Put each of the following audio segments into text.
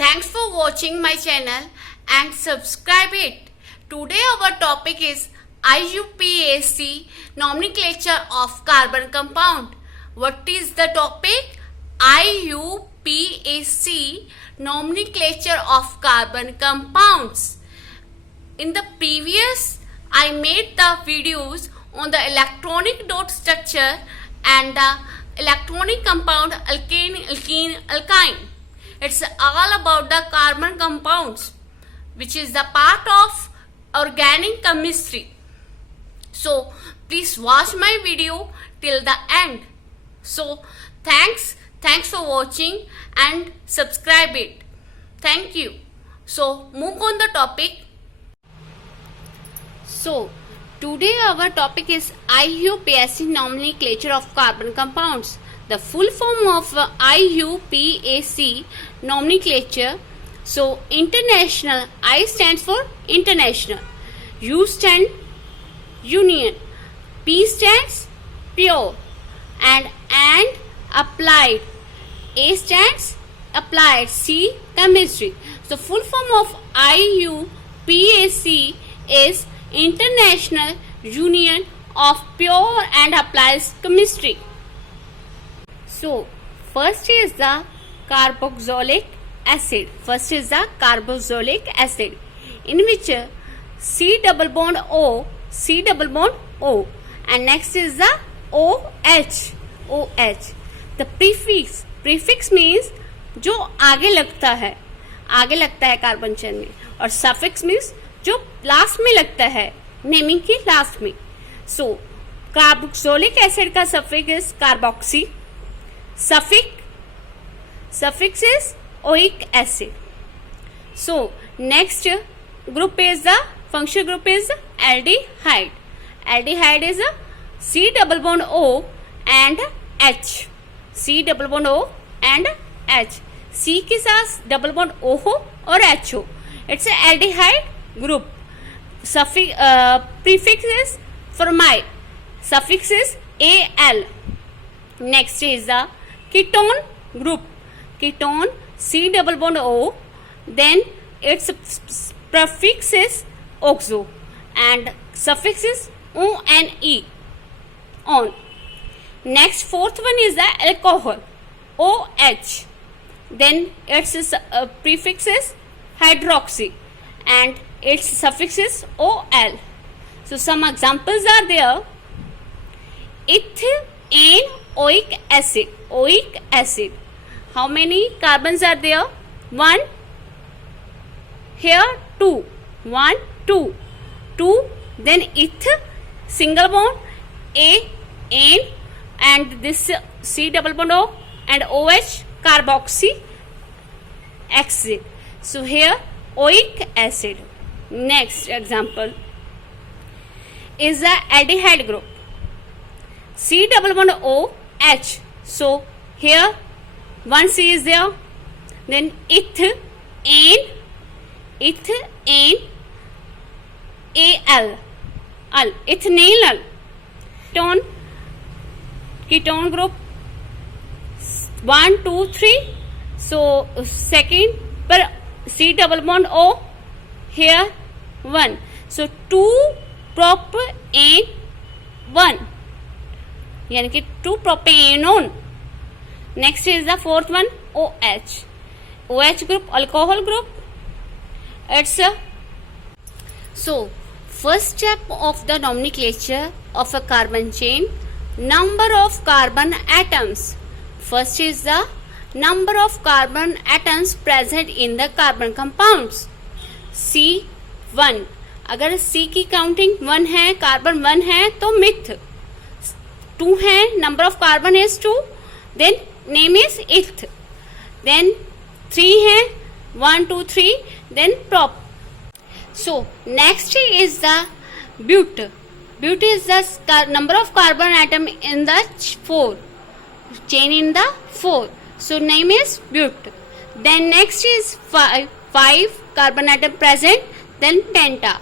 Thanks for watching my channel and subscribe it. Today our topic is IUPAC nomenclature of carbon compound. What is the topic? IUPAC nomenclature of carbon compounds. In the previous I made the videos on the electronic dot structure and the electronic compound alkane, alkene, alkyne. It's all about the carbon compounds, which is the part of organic chemistry. So please watch my video till the end. So thanks for watching and subscribe it. Thank you. So move on the topic. So today our topic is IUPAC nomenclature of carbon compounds. The full form of IUPAC nomenclature. So international, I stands for international, U stands union, P stands pure, and applied, A stands applied, C chemistry. So full form of IUPAC is International Union of Pure and Applied Chemistry. So first is the carboxylic acid. In which C double bond O, and next is the OH. The prefix means जो आगे लगता है carbon chain में, और suffix means जो last में लगता है नेमिंग के लास्ट में. सो कार्बोक्सिलिक एसिड का suffix is carboxy, suffix is oic acid. So next group is the functional group is aldehyde. Aldehyde is C double bond O and H. C के साथ double bond O हो और H हो. It's a aldehyde group. Prefix is formyl. Suffix is Al. Next is the ketone group. Ketone C double bond O, then its prefix is oxo and suffix is ONE, on. Next fourth one is the alcohol, OH, then its prefix is hydroxy and its suffix is OL. So some examples are there. Ethanoic acid. How many carbons are there? 1. Here 2. 1, 2. 2. Then eth, single bond, A, N, and this C double bond O and OH, carboxy acid. So here oic acid. Next example is the aldehyde group. C double bond O, H. So here one C is there. Then eth, N, Al, ethanyl. Ketone group 1, 2, 3. So second पर C double bond O, here 1. So 2 propane 1, यानी कि 2 propanone. Next is the fourth one, OH. OH group, alcohol group. So first step of the nomenclature of a carbon chain, number of carbon atoms. First is the number of carbon atoms present in the carbon compounds. C1. अगर C की counting 1 है, carbon 1 है तो meth. 2 है, number of carbon is 2, then name is eth. Then 3 है, 1, 2, 3, then prop. So next is the bute. Bute is the number of carbon atom in the 4 chain in the 4. So name is bute. Then next is 5 carbon atom present, then penta.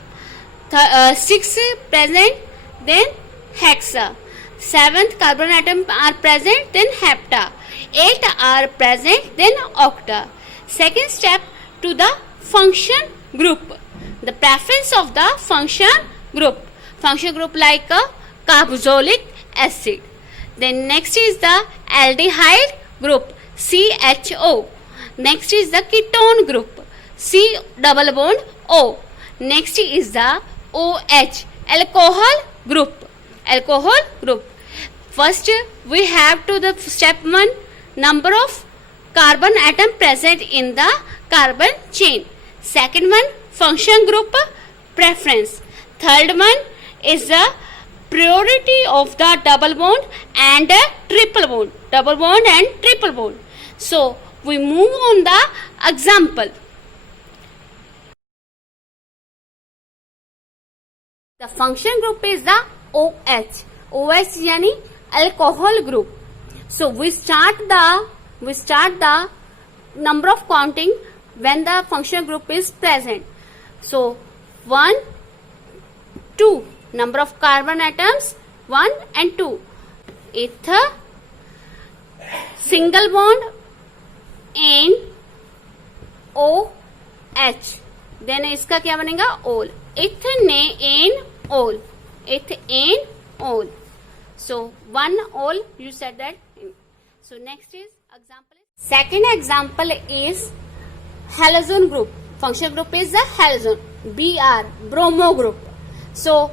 6 present, then hexa. 7th carbon atom are present, then hepta. 8 are present, then octa. Second step to the function group. The preference of the function group. Function group like a carboxylic acid. Then next is the aldehyde group, CHO. Next is the ketone group, C double bond O. Next is the OH, alcohol group. Alcohol group. First we have to the step 1, number of carbon atom present in the carbon chain. Second one, function group preference. Third one is the priority of the double bond and triple bond. Double bond and triple bond. So we move on the example. The function group is the OH. OH yani alcohol group. So we start the number of counting when the function group is present. So 1, 2, number of carbon atoms 1 and 2. Ether, single bond N OH. Then इसका क्या बनेगा? ओल. Ethane ओल. Ethane ओल. So one ol you said that. So next is example. Second example is halogen group. Function group is the halogen. Br, bromo group. So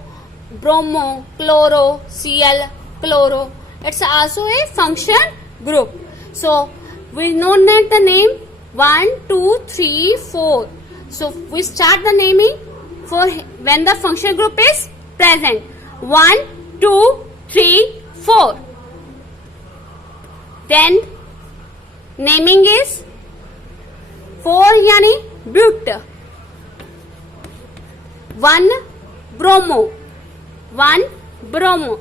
bromo, chloro, Cl, chloro. It's also a function group. So we know that the name 1, 2, 3, 4. So we start the naming for when the function group is present. 1, 2, 3, 4. Then naming is 4 yani but. 1 bromo. 1 bromo.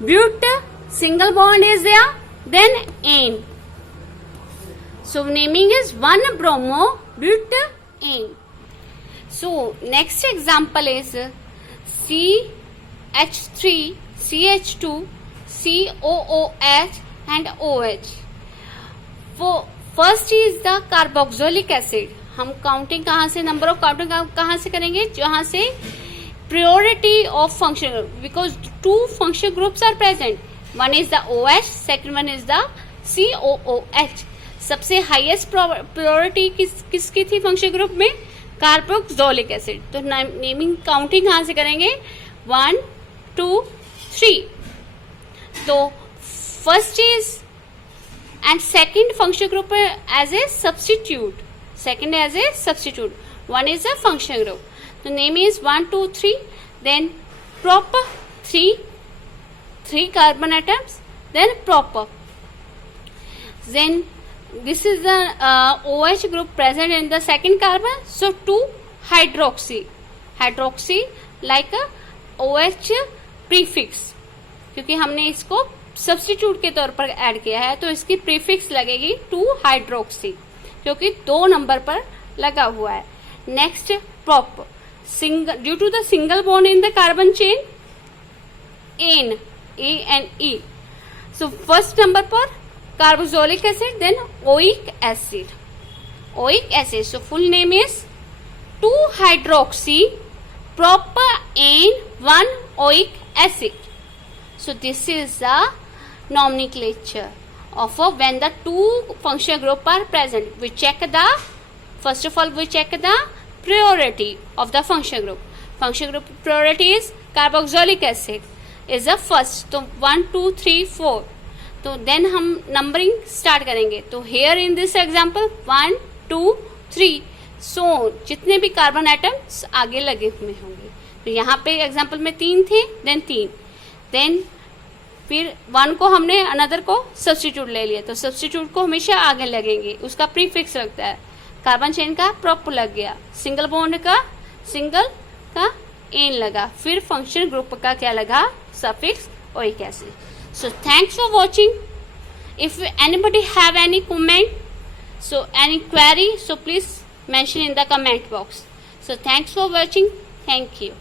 But single bond is there. Then N. So naming is 1 bromo but N. So next example is CH3, CH2, COOH and OH. For first is the carboxylic acid. हम counting कहाँ से, number of counting कहाँ से करेंगे? जहाँ से priority of function group, because two function groups are present. One is the OH, second one is the COOH. सबसे highest priority किसकी थी फंक्शन ग्रुप में? Carboxylic acid. तो नेमिंग काउंटिंग कहाँ से करेंगे? 1, 2, 3. तो first is and second function group as a substitute. Second as a substitute. One is a function group. तो name is 1, 2, 3. Then proper 3 carbon atoms. Then proper. Then this is the OH group present in the second carbon. So 2 hydroxy. Hydroxy like a OH prefix. क्योंकि हमने इसको substitute के तौर पर add किया है तो इसकी प्रीफिक्स लगेगी 2 हाइड्रोक्सी क्योंकि 2 नंबर पर लगा हुआ है. Next proper. Single due to the single bond in the carbon chain N A-N-E. So first number पर carboxylic acid, then oic acid. Oic acid. So full name is 2-hydroxy proper N1-oic acid. So this is the nomenclature of when the two function group are present. We check the, first of all we check the priority of the function group. Function group priority is carboxylic acid. Is the first. तो 1, 2, 3, 4. तो then हम numbering start करेंगे. तो here in this example 1, 2, 3 सो जितने भी carbon atoms आगे लगे हुए होंगे. तो यहाँ पे एग्जाम्पल में 3 थे, देन 3. देन फिर 1 को हमने अनदर को सब्स्टिट्यूट ले लिया. तो सब्स्टिट्यूट को हमेशा आगे लगेंगे, उसका प्रीफिक्स लगता है. कार्बन चेन का प्रॉपर लग गया, सिंगल बॉन्ड का सिंगल का एन लगा, फिर फंक्शन ग्रुप का क्या लगा? suffix oic acid. So thanks for watching. If anybody have any comment, so any query, so please mention in the comment box. So thanks for watching. Thank you.